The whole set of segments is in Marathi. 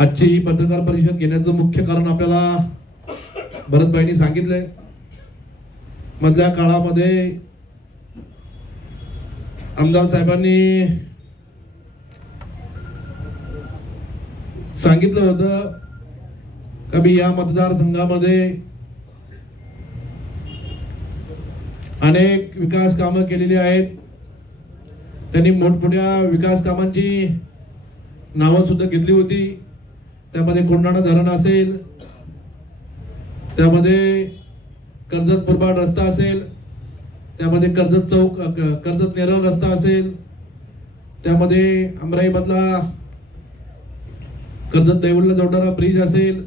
आजची ही पत्रकार परिषद घेण्याचं मुख्य कारण आपल्याला भरतभाईंनी सांगितलंय। मधल्या काळामध्ये आमदार साहेबांनी सांगितलं होतं की मी या मतदारसंघामध्ये अनेक विकास कामं केलेली आहेत। त्यांनी मोठमोठ्या विकास कामांची नावं सुद्धा घेतली होती। त्यामध्ये कोंढाणा धरण असेल, त्यामध्ये कर्जत मुरबाड रस्ता असेल, त्यामध्ये कर्जत चौक कर्जत नेरळ रस्ता असेल, त्यामध्ये अमराईमधला कर्जत देऊळला जोडणारा ब्रिज असेल,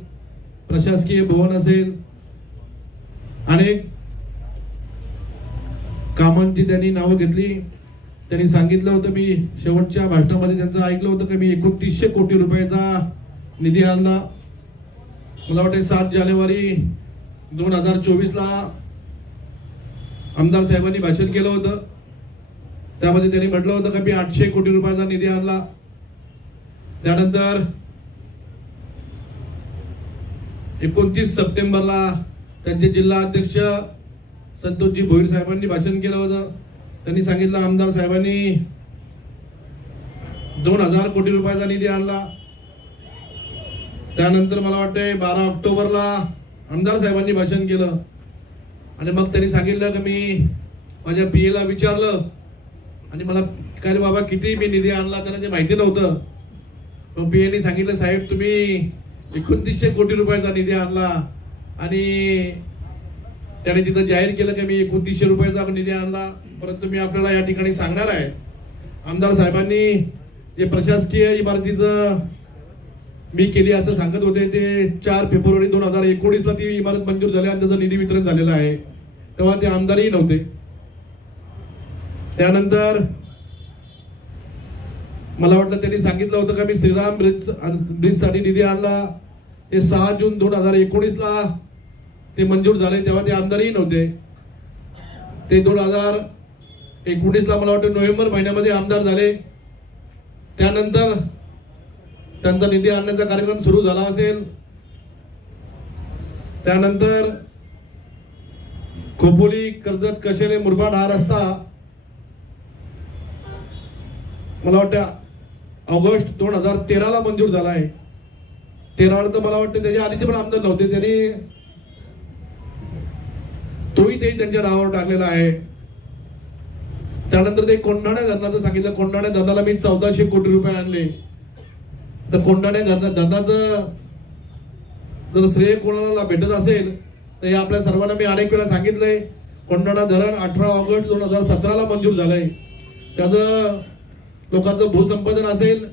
प्रशासकीय भवन असेल, अनेक कामांची त्यांनी नावं घेतली। त्यांनी सांगितलं होतं, मी शेवटच्या भाषणामध्ये त्यांचं ऐकलं होतं की मी 2900 कोटी रुपयाचा निधी आणला। मला वाटते 7 जानेवारी 2024 आमदार साहेबांनी भाषण केलं होतं। त्यामध्ये त्यांनी म्हटलं होतं की मी 800 कोटी रुपयाचा निधी आणला। त्यानंतर 29 सप्टेंबरला त्यांचे जिल्हा अध्यक्ष संतोषजी भोईर साहेबांनी भाषण केलं होतं। त्यांनी सांगितलं आमदार साहेबांनी 2000 कोटी रुपयाचा निधी आणला। त्यानंतर मला वाटते 12 ऑक्टोबरला आमदार साहेबांनी भाषण केलं आणि मग त्यांनी सांगितलं की मी माझ्या पीएला विचारलं आणि मला काय रे बाबा किती मी निधी आणला त्यांना ते माहिती नव्हतं। मग पीएने सांगितलं साहेब तुम्ही 2900 कोटी रुपयाचा निधी आणला आणि त्याने तिथं जाहीर केलं की मी 2900 रुपयाचा निधी आणला। परंतु मी आपल्याला या ठिकाणी सांगणार आहे, आमदार साहेबांनी जे प्रशासकीय इमारतीचं मी केली असं सांगत होते ते 4 फेब्रुवारी 2019 ला ती इमारत मंजूर झाली आणि त्याचं निधी वितरण झालेलं आहे। तेव्हा ते आमदारही नव्हते। त्यानंतर मला वाटलं त्यांनी सांगितलं होतं की मी श्रीराम ब्रिज साठी निधी आणला, ते 6 जून 2019 ला ते मंजूर झाले। तेव्हा ते आमदारही नव्हते। ते 2019 ला मला वाटतं नोव्हेंबर महिन्यामध्ये आमदार झाले। त्यानंतर त्यांचा निधी आणण्याचा कार्यक्रम सुरू झाला असेल। त्यानंतर खोपोली कर्जत कशेले मुरबाड हा रस्ता मला वाटतं ऑगस्ट 2013 ला मंजूर झाला आहे। 13 तर मला वाटतं त्याच्या आधीचे पण आमदार नव्हते, त्यांनी तोही त्यांच्या नावावर टाकलेला आहे। त्यानंतर ते कोंढाणा धरणाचं सांगितलं, कोंढाणा धरणाला मी 1400 कोटी रुपये आणले। तर कोंढाणा धरणाचं जर श्रेय कोणाला भेटत असेल तर हे आपल्या सर्वांना मी अनेक वेळा सांगितलंय। कोंढाणा धरण 18 ऑगस्ट 2017 ला मंजूर झालंय। त्याचं लोकांचं भूसंपादन असेल,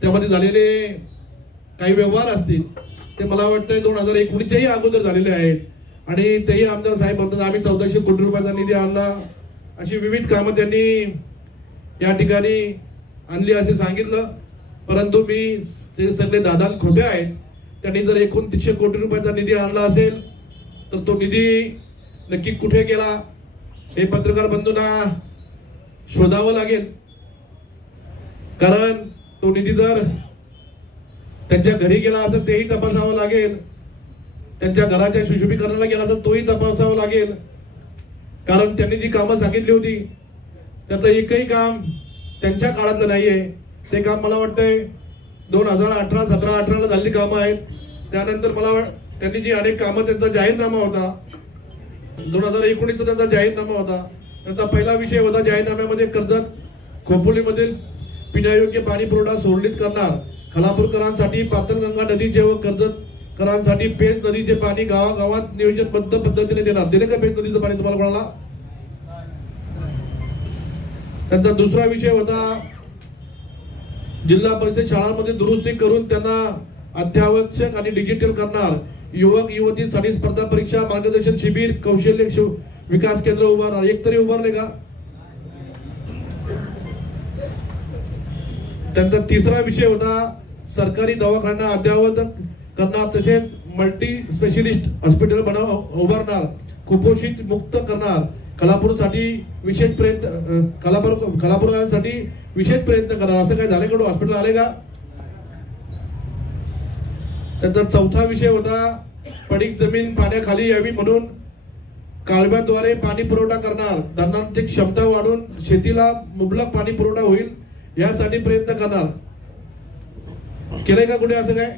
त्यामध्ये झालेले काही व्यवहार असतील ते मला वाटतं 2019च्याही अगोदर झालेले आहेत आणि तेही आमदार साहेब म्हणतात आम्ही 1400 कोटी रुपयाचा निधी आणला। अशी विविध कामं त्यांनी या ठिकाणी आणली असे सांगितलं। परंतु मी ते सगळे दादा खोटे आहेत। त्यांनी जर 2900 कोटी रुपयाचा निधी आणला असेल तर तो निधी नक्की कुठे गेला हे पत्रकार बंधूंना शोधावं लागेल। कारण तो निधी जर त्यांच्या घरी गेला असेल तेही तपासावं लागेल, त्यांच्या घराच्या सुशोभीकरणाला गेला असेल तोही तपासावं लागेल। कारण त्यांनी जी कामं सांगितली होती त्याचं एकही काम त्यांच्या काळातलं नाहीये। ते काम मला वाटतंय 2018, 17, 18 ला झालेली कामं आहेत। त्यानंतर मला त्यांनी जी अनेक कामं त्यांचा जाहीरनामा होता 2019 चा त्यांचा जाहीरनामा होता। त्यांचा पहिला विषय होता जाहीरनाम्यामध्ये कर्जत खोपोलीमधील पिण्यायोग्य पाणी पुरवठा सुरळीत करणार, खालापूरकरांसाठी पातळगंगा नदीचे व कर्जतकरांसाठी पेंच नदीचे पाणी गावागावात नियोजनबद्ध पद्धतीने देणार। दिले का पेंच नदीचं पाणी तुम्हाला कोणाला? त्यांचा दुसरा विषय होता जिल्हा परिषद शाळांमध्ये दुरुस्ती करून त्यांना अत्यावश्यक आणि डिजिटल करणार, युवक युवतींसाठी स्पर्धा परीक्षा मार्गदर्शन शिबिर कौशल्य विकास केंद्र उभारणार। एक तरी उभारले का? त्यांचा तिसरा विषय होता सरकारी दवाखाना अद्ययावत करणार, तसेच मल्टी स्पेशलिस्ट हॉस्पिटल उभारणार, कुपोषित मुक्त करणार, खालापूरसाठी विशेष प्रयत्न खालापूरसाठी विशेष प्रयत्न करणार। असं काय झाले का? हॉस्पिटल आले का? त्यांचा चौथा विषय होता पडीक जमीन पाण्याखाली यावी म्हणून कालव्याद्वारे पाणी पुरवठा करणार, धरणांची क्षमता वाढून शेतीला मुबलक पाणी पुरवठा होईल यासाठी प्रयत्न करणार. केलंय का कुठे असं काय?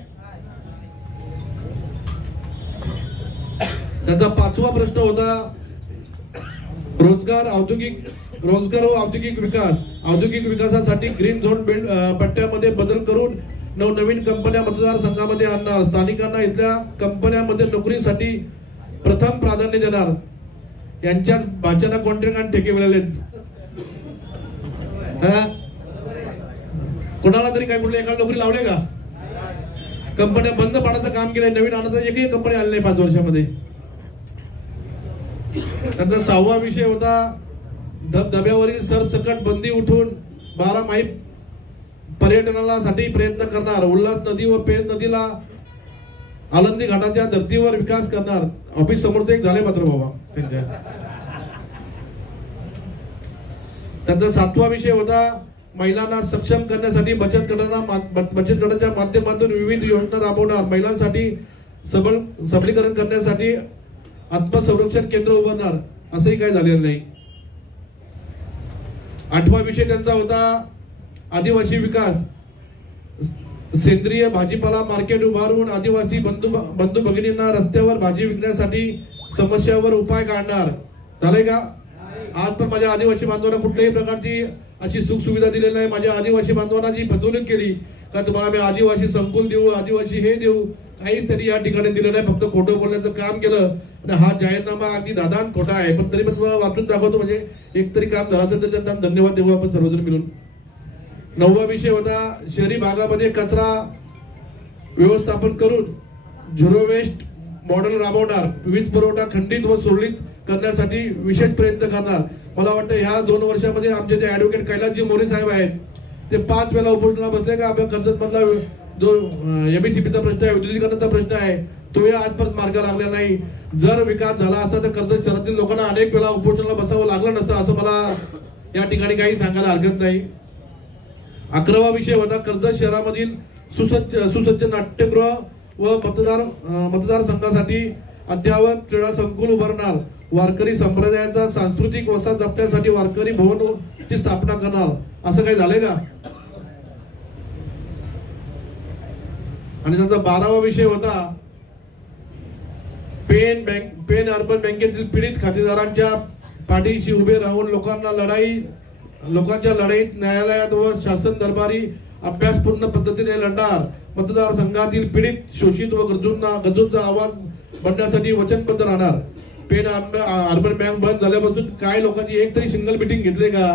त्यांचा पाचवा प्रश्न होता रोजगार व औद्योगिक विकास. औद्योगिक विकासासाठी ग्रीन झोन पट्ट्यामध्ये बदल करून नवनवीन कंपन्या मतदारसंघामध्ये आणणार, स्थानिकांना इथल्या कंपन्यांमध्ये नोकरीसाठी प्रथम प्राधान्य देणार. यांच्या भाच्याला कॉन्ट्रॅक्ट आणि ठेके मिळाले. कोणाला तरी काय कुठल्या एका नोकरी लावले का? कंपन्या बंद पाडायचं काम केलंय, नवीन आणायचं एकही कंपनी आली नाही 5 वर्षामध्ये. त्यांचा 6वा विषय होता धबधब्यावरील सरसकट बंदी उठून 12 माही पर्यटनाला साठी प्रयत्न करणार, उल्हास नदी व पेन नदीला आळंदी घाटाच्या धर्तीवर विकास करणार. ऑफिस समोर एक झाले मात्र बाबा त्यांचा 7वा विषय होता महिलांना सक्षम करण्यासाठी बचत गटाच्या माध्यमातून विविध योजना राबवणार, महिलांसाठी सबलीकरण करण्यासाठी आत्मसंरक्षण केंद्र उभारणार. असंही काही झालेलं नाही. 8वा विषय त्यांचा होता आदिवासी विकास. सेंद्रिय भाजीपाला मार्केट उभारून आदिवासी बंधू भगिनींना रस्त्यावर भाजी विकण्यासाठी समस्यावर उपाय काढणार. झालंय का? आज पण माझ्या आदिवासी बांधवांना कुठल्याही प्रकारची अशी सुख सुविधा दिलेली नाही. माझ्या आदिवासी बांधवांना जी फसवणूक केली का तुम्हाला मी आदिवासी संकुल देऊ, आदिवासी हे देऊ, काहीच त्यांनी या ठिकाणी दिलं नाही. फक्त खोटं बोलण्याचं काम केलं. आणि हा जाहीरनामा अगदी दादान खोटा आहे, पण तरी पण तुम्हाला वाचून दाखवतो म्हणजे एकतरी काम झालं असेल तर त्यांना धन्यवाद देऊ आपण सर्वजण मिळून. 9वा विषय होता शहरी भागामध्ये कचरा व्यवस्थापन करून झिरो वेस्ट मॉडेल राबवणार, वीज पुरवठा खंडित व सुरळीत करण्यासाठी विशेष प्रयत्न करणार. मला वाटतं ह्या 2 वर्षामध्ये आमचे ते ऍडव्होकेट कैलासजी मोरे साहेब आहेत ते 5 वेळा उपोषणाला बसले का आपल्या कर्जत मधला जो एमएससीपीचा प्रश्न आहे, विद्युतीकरणाचा प्रश्न आहे, तो या आजपर्यंत मार्ग लागला नाही. जर विकास झाला असता तर कर्जत शहरातील लोकांना अनेक वेळा उपोषणाला बसावं लागलं नसतं असं मला या ठिकाणी काही सांगायला हरकत नाही. 11वा विषय होता कर्जत शहरामधील सुसज्ज नाट्यगृह व मतदारसंघासाठी अद्ययावत क्रीडा संकुल उभारणार, वारकरी संप्रदायाचा सांस्कृतिक वसा जपण्यासाठी वारकरी भवनची स्थापना करणार. असं काही झालंय का? आणि त्यांचा 12वा विषय होता पेन अर्बन बँकेतील पीडित खातेदारांच्या पाठीशी उभे राहून लोकांच्या लढाईत न्यायालयात व शासन दरबारी अभ्यासपूर्ण पद्धतीने लढणार, मतदारसंघातील पीडित शोषित व गरजूंचा आवाज बनण्यासाठी वचनबद्ध राहणार. पेन अर्बन बँक बंद झाल्यापासून काय लोकांची एक तरी सिंगल मीटिंग घेतली का?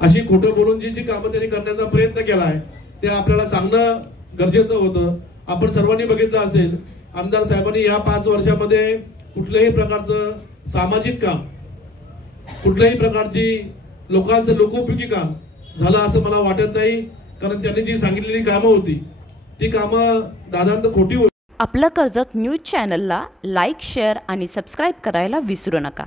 अशी खोटं बोलून जी कामं त्यांनी करण्याचा प्रयत्न केलाय ते आपल्याला सांगणं गरजेचं होतं. आपण सर्वांनी बघितलं असेल आमदार साहेबांनी या 5 वर्षामध्ये कुठल्याही प्रकारचं सामाजिक काम, कुठल्याही प्रकारची लोकांचं लोकोपयोगी काम झालं असं मला वाटत नाही. कारण त्यांनी जी सांगितलेली कामं होती ती कामं दादांत खोटी होती. आपलं कर्जत न्यूज चॅनलला लाईक, शेअर आणि सबस्क्राईब करायला विसरू नका.